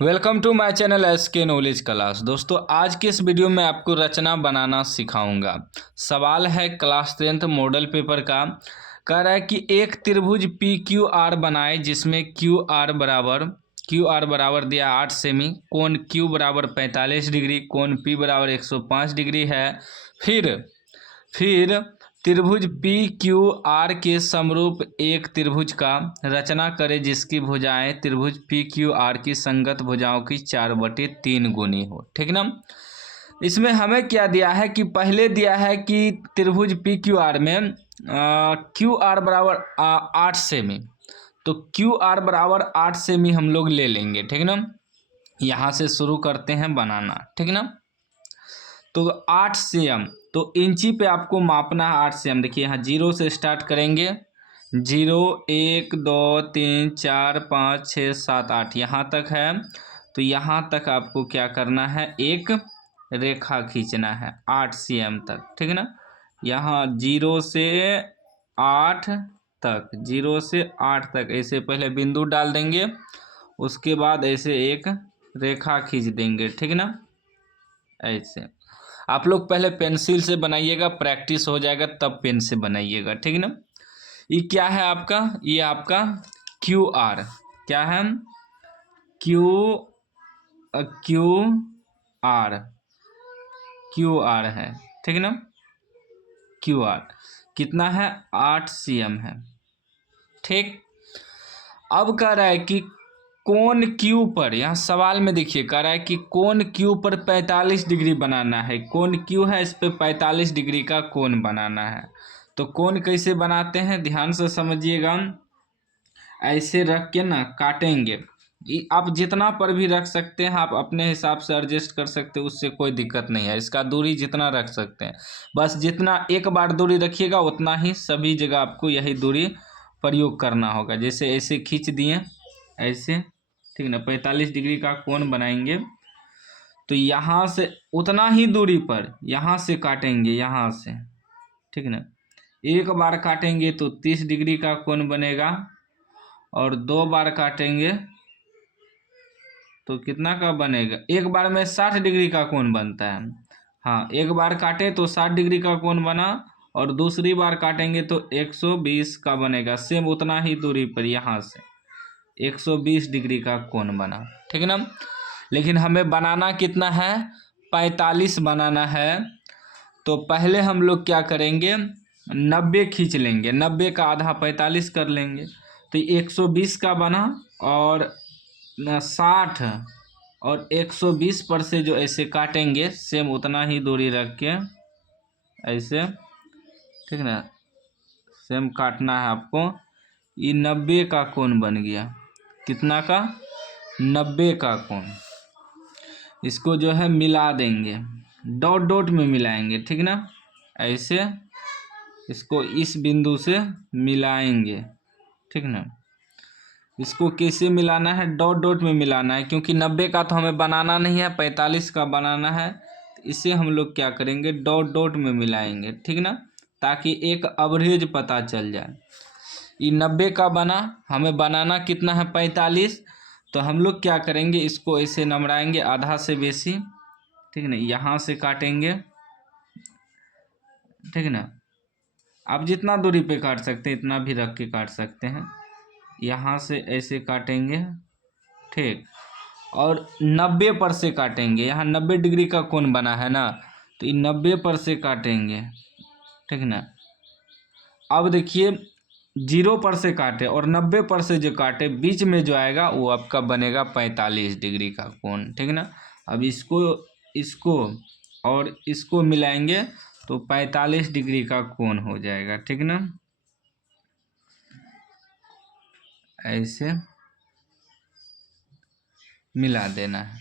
Welcome to my channel SK knowledge class. दोस्तों आज के इस वीडियो में आपको रचना बनाना सिखाऊंगा। सवाल है क्लास 10th मॉडल पेपर का। कह रहा है कि एक त्रिभुज PQR बनाए जिसमें क्यू आर बराबर दिया 8 सेमी, कोण Q बराबर 45 डिग्री, कोण P बराबर 105 डिग्री है। फिर त्रिभुज PQR के समरूप एक त्रिभुज का रचना करें जिसकी भुजाएं त्रिभुज PQR की संगत भुजाओं की 4/3 गुनी हो। ठीक ना। इसमें हमें क्या दिया है कि पहले दिया है कि त्रिभुज PQR में QR बराबर 8 सेमी, तो QR बराबर 8 सेमी हम लोग ले लेंगे। ठीक ना। यहाँ से शुरू करते हैं बनाना। ठीक ना। तो 8 cm, तो इंची पे आपको मापना है 8 cm। देखिए यहाँ 0 से स्टार्ट करेंगे। 0 1 2 3 4 5 6 7 8 यहाँ तक है। तो यहाँ तक आपको क्या करना है, एक रेखा खींचना है 8 cm तक। ठीक है ना। यहाँ 0 से 8 तक, 0 से 8 तक ऐसे पहले बिंदु डाल देंगे, उसके बाद ऐसे एक रेखा खींच देंगे। ठीक है ना। ऐसे आप लोग पहले पेंसिल से बनाइएगा, प्रैक्टिस हो जाएगा तब पेन से बनाइएगा। ठीक ना। ये क्या है आपका, ये आपका QR क्या है, क्यू आर है। ठीक ना। QR कितना है, 8 cm है। ठीक। अब कह रहा है कि कोण Q पर, यहाँ सवाल में देखिए कह रहा है कि कोण Q पर 45 डिग्री बनाना है। कोण Q है, इस पे 45 डिग्री का कोण बनाना है। तो कोण कैसे बनाते हैं ध्यान से समझिएगा। ऐसे रख के ना काटेंगे। आप जितना पर भी रख सकते हैं, आप अपने हिसाब से एडजस्ट कर सकते हैं, उससे कोई दिक्कत नहीं है। इसका दूरी जितना रख सकते हैं, बस जितना एक बार दूरी रखिएगा उतना ही सभी जगह आपको यही दूरी प्रयोग करना होगा। जैसे ऐसे खींच दिए ऐसे, ठीक ना, 45 डिग्री का कोण बनाएंगे। तो यहाँ से उतना ही दूरी पर यहाँ से काटेंगे, यहाँ से। ठीक ना। एक बार काटेंगे तो 30 डिग्री का कोण बनेगा, और 2 बार काटेंगे तो कितना का बनेगा, एक बार में 60 डिग्री का कोण बनता है। हाँ, एक बार काटे तो 60 डिग्री का कोण बना, और दूसरी बार काटेंगे तो 120 का बनेगा। सेम उतना ही दूरी पर यहाँ से 120 डिग्री का कोण बना। ठीक है ना। लेकिन हमें बनाना कितना है, 45 बनाना है। तो पहले हम लोग क्या करेंगे, 90 खींच लेंगे। 90 का आधा 45 कर लेंगे, तो 120 का बना, और 60 और 120 पर से जो ऐसे काटेंगे सेम उतना ही दूरी रख के ऐसे। ठीक ना। सेम काटना है आपको। ये 90 का कोण बन गया। कितना का, 90 का कोण। इसको जो है मिला देंगे, डॉट डॉट में मिलाएंगे। ठीक ना। ऐसे इसको इस बिंदु से मिलाएंगे। ठीक ना। इसको कैसे मिलाना है, डॉट डॉट में मिलाना है, क्योंकि 90 का तो हमें बनाना नहीं है, 45 का बनाना है। इसे हम लोग क्या करेंगे, डॉट डॉट में मिलाएंगे। ठीक ना, ताकि एक एवरेज पता चल जाए। ये 90 का बना, हमें बनाना कितना है, 45। तो हम लोग क्या करेंगे, इसको ऐसे नमराएंगे आधा से बेसी। ठीक ना। यहाँ से काटेंगे। ठीक ना। आप जितना दूरी पे काट सकते हैं इतना भी रख के काट सकते हैं। यहाँ से ऐसे काटेंगे। ठीक। और 90 पर से काटेंगे। यहाँ 90 डिग्री का कोण बना है ना, तो ये 90 पर से काटेंगे। ठीक ना। अब देखिए 0 पर से काटे और 90 पर से जो काटे, बीच में जो आएगा वो आपका बनेगा 45 डिग्री का कोण। ठीक ना। अब इसको और इसको मिलाएंगे तो 45 डिग्री का कोण हो जाएगा। ठीक ना। ऐसे मिला देना है।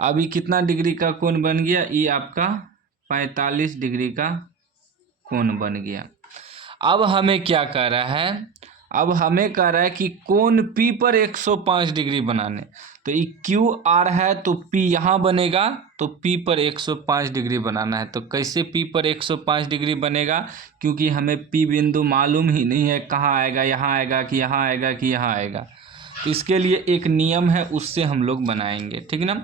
अभी कितना डिग्री का कोण बन गया, ये आपका 45 डिग्री का कोण बन गया। अब हमें क्या कह रहा है, अब हमें कह रहा है कि कोण P पर 105 डिग्री बनाने। तो ये QR है तो P यहाँ बनेगा, तो P पर 105 डिग्री बनाना है। तो कैसे P पर 105 डिग्री बनेगा, क्योंकि हमें P बिंदु मालूम ही नहीं है कहाँ आएगा, यहाँ आएगा कि यहाँ आएगा कि यहाँ आएगा। तो इसके लिए एक नियम है, उससे हम लोग बनाएंगे, ठीक है ना।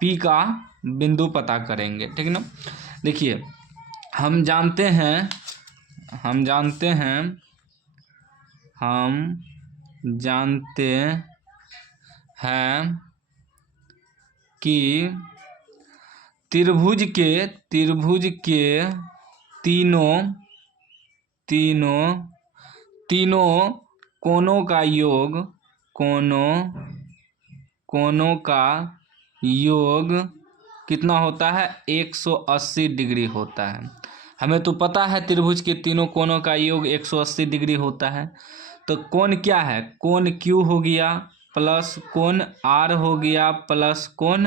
पी का बिंदु पता करेंगे, ठीक है ना। देखिए हम जानते हैं कि त्रिभुज के तीनों कोनों का योग कितना होता है, 180 डिग्री होता है। हमें तो पता है त्रिभुज के तीनों कोनों का योग 180 डिग्री होता है। तो कोण क्या है, कोण Q हो गया प्लस कोण R हो गया प्लस कोण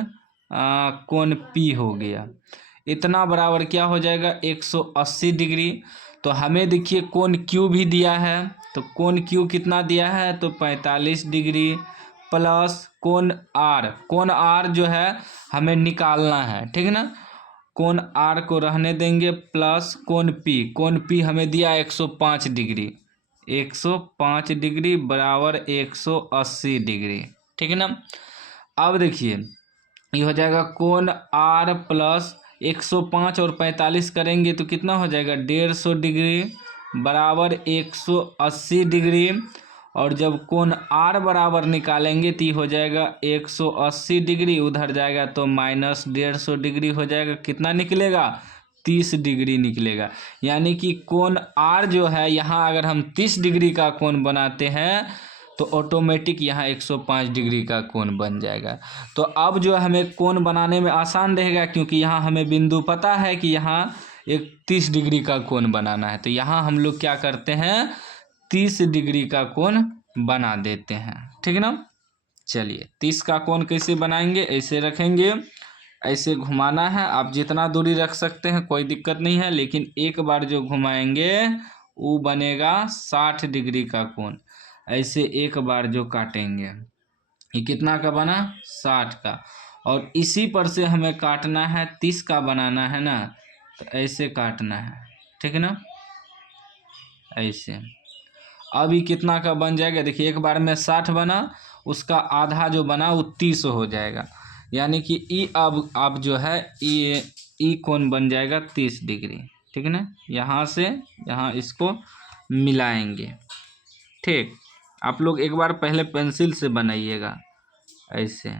P हो गया, इतना बराबर क्या हो जाएगा, 180 डिग्री। तो हमें देखिए कोण Q भी दिया है, तो कोण Q कितना दिया है, तो 45 डिग्री प्लस कोण R जो है हमें निकालना है, ठीक है ना। कोण R को रहने देंगे प्लस कोण P हमें दिया 105 डिग्री, 105 डिग्री बराबर 180 डिग्री, ठीक है ना। अब देखिए ये हो जाएगा कोण R प्लस 105 और 45 करेंगे तो कितना हो जाएगा, 150 डिग्री बराबर 180 डिग्री। और जब कोण R बराबर निकालेंगे तो ये हो जाएगा 180 डिग्री, उधर जाएगा तो माइनस 150 डिग्री हो जाएगा, कितना निकलेगा, 30 डिग्री निकलेगा। यानी कि कोण R जो है यहाँ अगर हम 30 डिग्री का कोण बनाते हैं तो ऑटोमेटिक यहाँ 105 डिग्री का कोण बन जाएगा। तो अब जो हमें कोण बनाने में आसान रहेगा, क्योंकि यहाँ हमें बिंदु पता है कि यहाँ एक 30 डिग्री का कोण बनाना है। तो यहाँ हम लोग क्या करते हैं, 30 डिग्री का कोण बना देते हैं, ठीक है ना। चलिए 30 का कोण कैसे बनाएंगे, ऐसे रखेंगे, ऐसे घुमाना है, आप जितना दूरी रख सकते हैं कोई दिक्कत नहीं है, लेकिन एक बार जो घुमाएंगे वो बनेगा 60 डिग्री का कोण। ऐसे एक बार जो काटेंगे ये कितना का बना, 60 का, और इसी पर से हमें काटना है, 30 का बनाना है ना, तो ऐसे काटना है, ठीक है ना, ऐसे। अभी कितना का बन जाएगा, देखिए एक बार में 60 बना, उसका आधा जो बना वो 30 हो जाएगा, यानी कि ई अब जो है ई कोण बन जाएगा 30 डिग्री, ठीक है ना। यहाँ से यहाँ इसको मिलाएंगे, ठीक। आप लोग एक बार पहले पेंसिल से बनाइएगा, ऐसे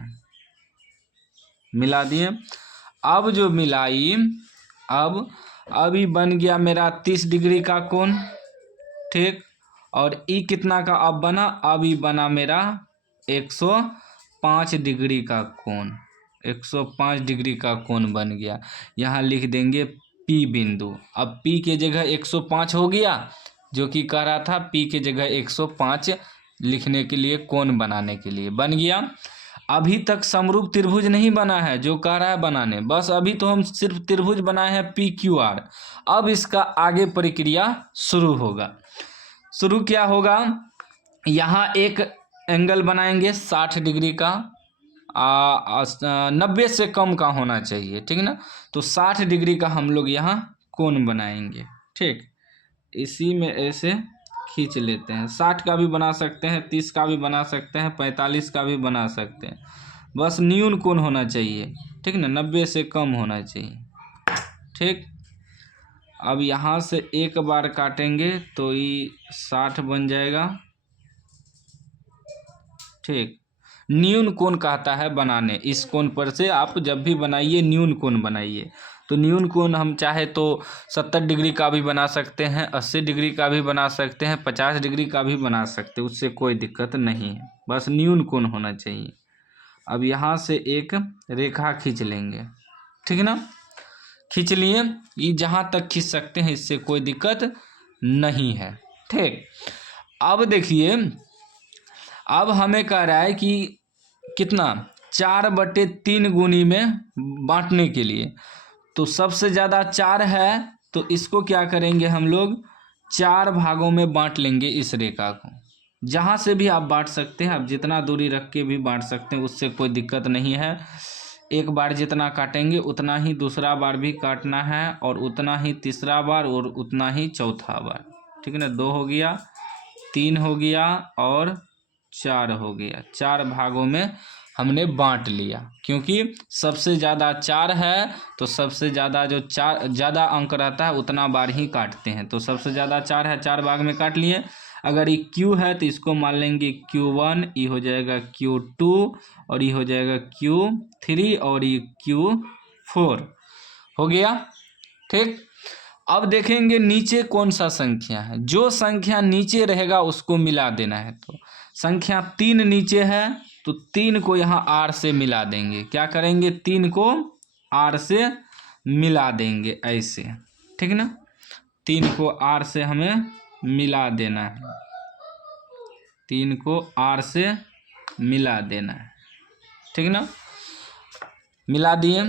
मिला दिए। अब जो मिलाई, अब अभी बन गया मेरा 30 डिग्री का कोण, ठीक। और ई कितना का अब बना, अभी बना मेरा 105 डिग्री का कोण, 105 डिग्री का कोण बन गया। यहाँ लिख देंगे P बिंदु। अब P के जगह 105 हो गया, जो कि कह रहा था P के जगह 105 लिखने के लिए, कोण बनाने के लिए बन गया। अभी तक समरूप त्रिभुज नहीं बना है जो कह रहा है बनाने, बस अभी तो हम सिर्फ त्रिभुज बनाए हैं PQR। अब इसका आगे प्रक्रिया शुरू होगा। शुरू क्या होगा, यहाँ एक एंगल बनाएंगे 60 डिग्री का, 90 से कम का होना चाहिए, ठीक है ना। तो 60 डिग्री का हम लोग यहाँ कोण बनाएंगे, ठीक। इसी में ऐसे खींच लेते हैं, 60 का भी बना सकते हैं, 30 का भी बना सकते हैं, 45 का भी बना सकते हैं, बस न्यून कोण होना चाहिए, ठीक ना, 90 से कम होना चाहिए, ठीक। अब यहाँ से एक बार काटेंगे तो ये 60 बन जाएगा, ठीक। न्यून कोण कहता है बनाने, इस कोण पर से आप जब भी बनाइए न्यून कोण बनाइए। तो न्यून कोण हम चाहे तो 70 डिग्री का भी बना सकते हैं, 80 डिग्री का भी बना सकते हैं, 50 डिग्री का भी बना सकते हैं, उससे कोई दिक्कत नहीं है, बस न्यून कोण होना चाहिए। अब यहाँ से एक रेखा खींच लेंगे, ठीक है ना, खींच लिए, ये जहाँ तक खींच सकते हैं, इससे कोई दिक्कत नहीं है, ठीक। अब देखिए, अब हमें कह रहा है कि कितना, 4/3 गुनी में बांटने के लिए, तो सबसे ज़्यादा 4 है, तो इसको क्या करेंगे हम लोग, 4 भागों में बांट लेंगे इस रेखा को। जहाँ से भी आप बांट सकते हैं, आप जितना दूरी रख के भी बांट सकते हैं, उससे कोई दिक्कत नहीं है। एक बार जितना काटेंगे उतना ही दूसरा बार भी काटना है, और उतना ही तीसरा बार, और उतना ही चौथा बार, ठीक है ना। 2 हो गया, 3 हो गया, और 4 हो गया। 4 भागों में हमने बांट लिया, क्योंकि सबसे ज़्यादा 4 है तो सबसे ज़्यादा जो ज़्यादा अंक रहता है उतना बार ही काटते हैं। तो सबसे ज़्यादा 4 है, 4 भाग में काट लिए। अगर ये Q है तो इसको मान लेंगे Q1, ये हो जाएगा Q2 और ये हो जाएगा Q3 और ये Q4 हो गया। ठीक, अब देखेंगे नीचे कौन सा संख्या है। जो संख्या नीचे रहेगा उसको मिला देना है। तो संख्या 3 नीचे है तो 3 को यहाँ R से मिला देंगे। क्या करेंगे, 3 को R से मिला देंगे ऐसे, ठीक ना। 3 को R से हमें मिला देना है, 3 को R से मिला देना है, ठीक ना। मिला दिए।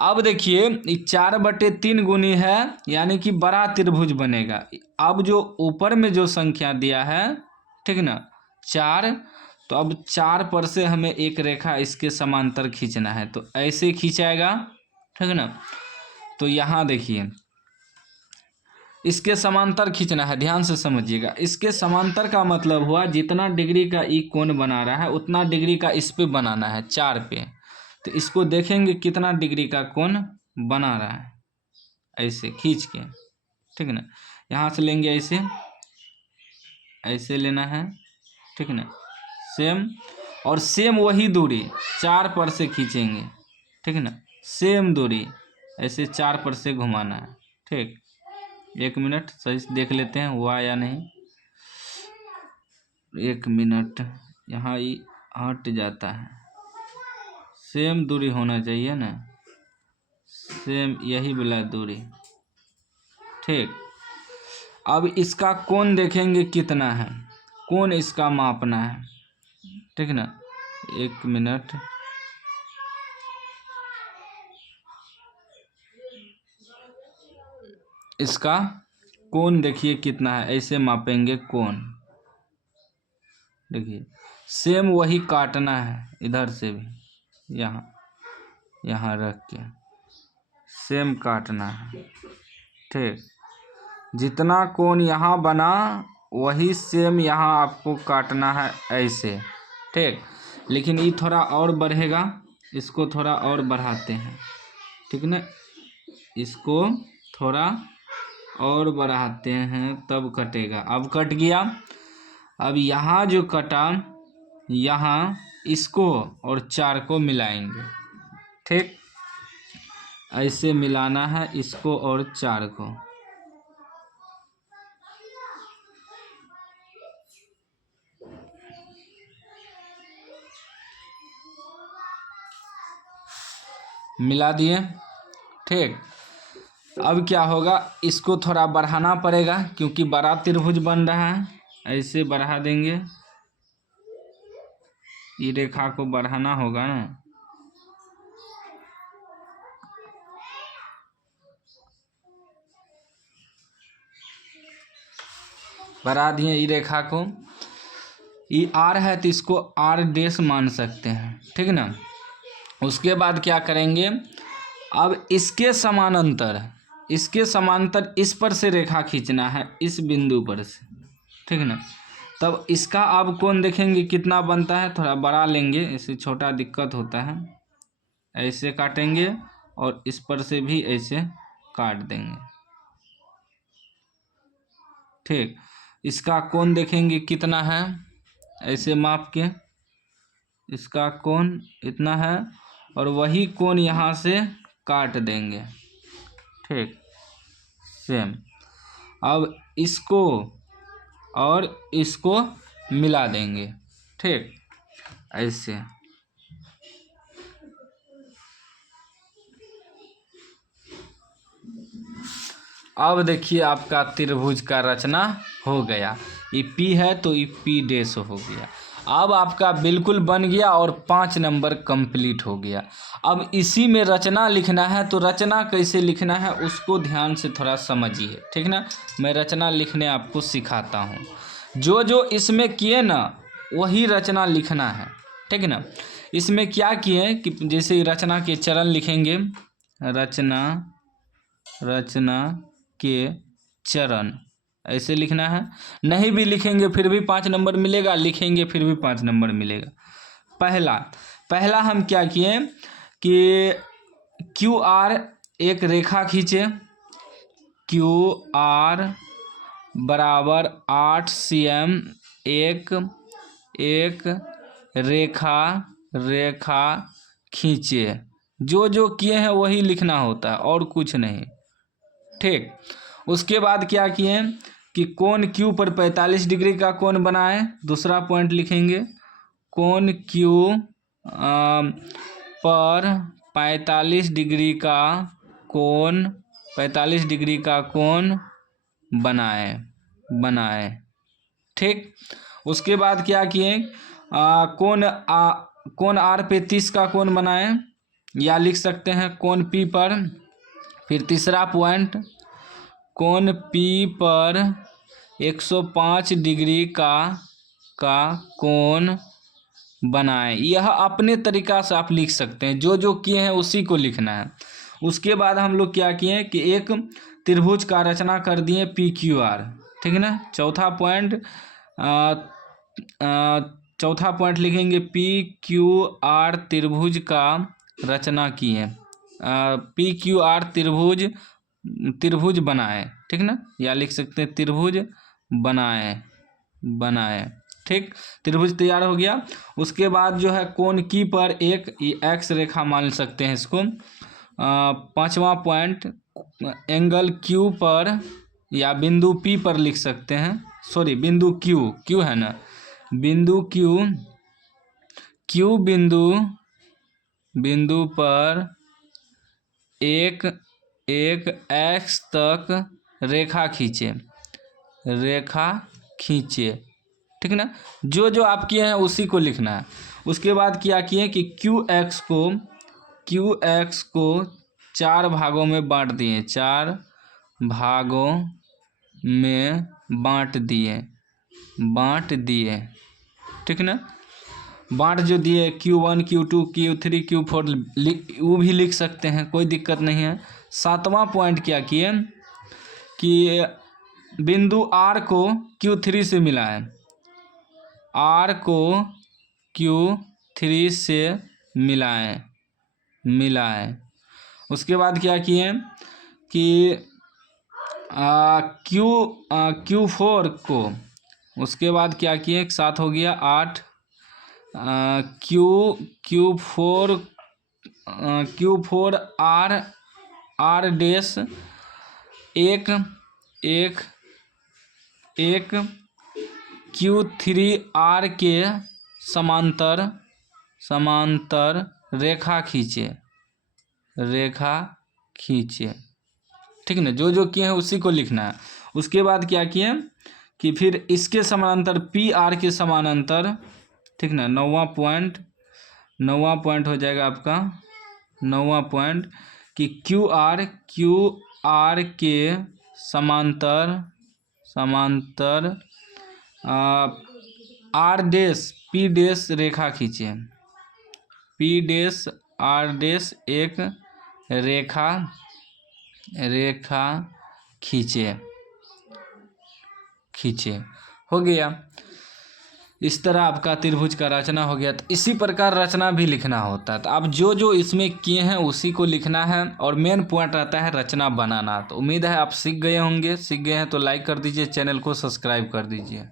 अब देखिए 4/3 गुनी है, यानी कि बड़ा त्रिभुज बनेगा। अब जो ऊपर में जो संख्या दिया है, ठीक ना, 4, तो अब 4 पर से हमें एक रेखा इसके समांतर खींचना है। तो ऐसे खींचाएगा, ठीक ना। तो यहाँ देखिए इसके समांतर खींचना है, ध्यान से समझिएगा। इसके समांतर का मतलब हुआ जितना डिग्री का ई कोण बना रहा है उतना डिग्री का इस पे बनाना है, 4 पे। तो इसको देखेंगे कितना डिग्री का कोण बना रहा है, ऐसे खींच के, ठीक ना। यहाँ से लेंगे ऐसे, ऐसे लेना है, ठीक ना, सेम। और सेम वही दूरी 4 पर से खींचेंगे, ठीक ना, सेम दूरी ऐसे 4 पर से घुमाना है। ठीक, 1 मिनट सही से देख लेते हैं हुआ या नहीं। 1 मिनट, यहाँ ही हट जाता है। सेम दूरी होना चाहिए ना, सेम यही वाला दूरी। ठीक, अब इसका कोण देखेंगे कितना है, कोण इसका मापना है, ठीक ना। 1 मिनट, इसका कोण देखिए कितना है, ऐसे मापेंगे कोण। देखिए सेम वही काटना है, इधर से भी यहाँ रख के सेम काटना है। ठीक, जितना कोण यहाँ बना वही सेम यहाँ आपको काटना है ऐसे। ठीक, लेकिन ये थोड़ा और बढ़ेगा, इसको थोड़ा और बढ़ाते हैं, ठीक ना। इसको थोड़ा और बढ़ाते हैं तब कटेगा। अब कट गया। अब यहाँ जो कटा, यहाँ इसको और 4 को मिलाएंगे। ठीक, ऐसे मिलाना है इसको और 4 को। मिला दिए। ठीक, अब क्या होगा, इसको थोड़ा बढ़ाना पड़ेगा क्योंकि बड़ा त्रिभुज बन रहा है। ऐसे बढ़ा देंगे, ये रेखा को बढ़ाना होगा ना। बढ़ा दिए ये रेखा को। ये R है तो इसको R डैश मान सकते हैं, ठीक ना। उसके बाद क्या करेंगे, अब इसके समानांतर इस पर से रेखा खींचना है, इस बिंदु पर से, ठीक ना। तब इसका अब कोण देखेंगे कितना बनता है, थोड़ा बड़ा लेंगे, इससे छोटा दिक्कत होता है। ऐसे काटेंगे और इस पर से भी ऐसे काट देंगे। ठीक, इसका कोण देखेंगे कितना है, ऐसे माप के इसका कोण इतना है और वही कोण यहाँ से काट देंगे। ठीक, सेम। अब इसको और इसको मिला देंगे। ठीक, ऐसे। अब देखिए आपका त्रिभुज का रचना हो गया। ये P है तो ये P डैश हो गया। अब आपका बिल्कुल बन गया और 5 नंबर कंप्लीट हो गया। अब इसी में रचना लिखना है, तो रचना कैसे लिखना है उसको ध्यान से थोड़ा समझिए, ठीक ना। मैं रचना लिखने आपको सिखाता हूँ। जो जो इसमें किए ना वही रचना लिखना है, ठीक ना। इसमें क्या किए कि जैसे रचना के चरण लिखेंगे, रचना के चरण ऐसे लिखना है। नहीं भी लिखेंगे फिर भी 5 नंबर मिलेगा, लिखेंगे फिर भी 5 नंबर मिलेगा। पहला हम क्या किए कि क्यू आर एक रेखा खींचे, क्यू आर बराबर 8 cm एक रेखा खींचे। जो किए हैं वही लिखना होता है और कुछ नहीं, ठीक। उसके बाद क्या किए कि कोण क्यू पर 45 डिग्री का कोण बनाए, दूसरा पॉइंट लिखेंगे। कोण क्यू पर 45 डिग्री का कोण बनाए, ठीक। उसके बाद क्या किए, कोण आर पे 30 का कोण बनाए, या लिख सकते हैं कोण पी पर। फिर तीसरा पॉइंट, कोण पी पर 105 डिग्री का कोण बनाए। यह अपने तरीका से आप लिख सकते हैं, जो किए हैं उसी को लिखना है। उसके बाद हम लोग क्या किए कि एक त्रिभुज का रचना कर दिए पी क्यू आर, ठीक है ना। चौथा पॉइंट लिखेंगे पी क्यू आर त्रिभुज का रचना किए, पी क्यू आर त्रिभुज बनाए, ठीक ना, या लिख सकते हैं त्रिभुज बनाए, ठीक। त्रिभुज तैयार हो गया। उसके बाद जो है कोण की पर एक एक्स रेखा मान सकते हैं इसको। पांचवा पॉइंट, एंगल क्यू पर या बिंदु पी पर लिख सकते हैं, सॉरी बिंदु क्यू है ना, बिंदु क्यू बिंदु पर एक एक्स तक रेखा खींचे, ठीक ना। जो आप किए हैं उसी को लिखना है। उसके बाद क्या किए कि क्यू एक्स को 4 भागों में बांट दिए, 4 भागों में बांट दिए, ठीक ना। बांट जो दिए Q1 Q2 Q3 Q4 वो भी लिख सकते हैं, कोई दिक्कत नहीं है। 7वां पॉइंट क्या किए कि बिंदु R को Q3 से मिलाएं, R को Q3 से मिलाएं। उसके बाद क्या किए कि Q4 को, उसके बाद क्या किए, एक साथ हो गया 8, Q4 R डैश एक Q3 R के समांतर रेखा खींचे, ठीक ना। जो किए हैं उसी को लिखना है। उसके बाद क्या किए कि फिर इसके समानांतर पी आर के समानांतर, ठीक ना। 9वां पॉइंट हो जाएगा आपका, 9वां पॉइंट कि क्यू आर के समांतर आर डैश पी डैश रेखा खींचे, पी डैश आर डैश एक रेखा खींचे, हो गया। इस तरह आपका त्रिभुज का रचना हो गया। तो इसी प्रकार रचना भी लिखना होता है। तो आप जो इसमें किए हैं उसी को लिखना है, और मेन पॉइंट रहता है रचना बनाना। तो उम्मीद है आप सीख गए हैं तो लाइक कर दीजिए, चैनल को सब्सक्राइब कर दीजिए।